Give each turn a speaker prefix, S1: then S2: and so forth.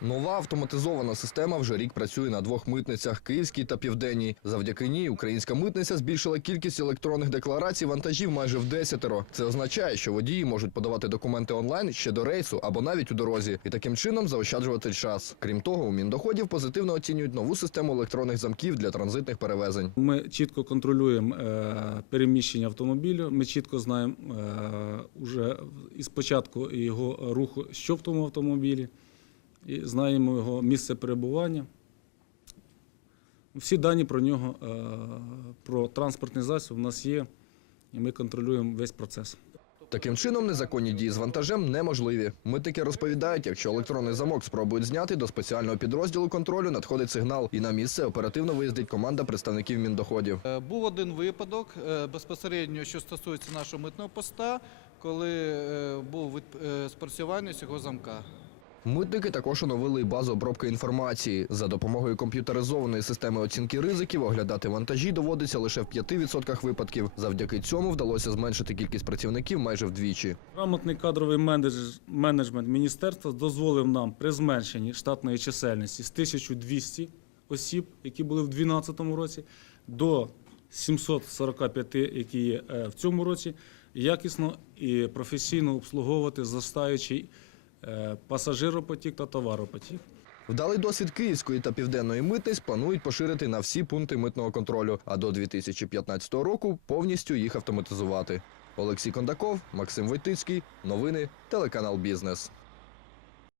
S1: Нова автоматизована система вже рік працює на двох митницях Київській та Південній. Завдяки ній українська митниця збільшила кількість електронних декларацій вантажів майже в десятеро. Це означає, що водії можуть подавати документи онлайн ще до рейсу або навіть у дорозі, і таким чином заощаджувати час. Крім того, у Міндоходів позитивно оцінюють нову систему електронних замків для транзитних перевезень.
S2: Ми чітко контролюємо е, переміщення автомобілю. Ми чітко знаємо е, уже із початку його руху, що в тому автомобілі, і знаємо його місце перебування. Всі дані про нього, е, про транспортний засіб у нас є, і ми контролюємо весь процес.
S1: Таким чином, незаконні дії з вантажем неможливі. Митники розповідають, якщо електронний замок спробують зняти, до спеціального підрозділу контролю надходить сигнал, і на місце оперативно виїздить команда представників міндоходів.
S3: Е, Був один випадок е, безпосередньо, що стосується нашого митного поста, коли був спрацювання цього замка.
S1: Митники також оновили базу обробки інформації. За допомогою комп'ютеризованої системи оцінки ризиків оглядати вантажі доводиться лише в 5% випадків. Завдяки цьому вдалося зменшити кількість працівників майже вдвічі.
S2: Грамотний кадровий менеджмент міністерства дозволив нам при зменшенні штатної чисельності з 1200 осіб, які були в 2012 році, до 745, які є е, в цьому році, якісно і професійно обслуговувати зростаючий е, пасажиропотік та товаропотік.
S1: Вдалий досвід Київської та Південної митниць планують поширити на всі пункти митного контролю, а до 2015 року повністю їх автоматизувати. Олексій Кондаков, Максим Войтицький. Новини телеканал Бізнес.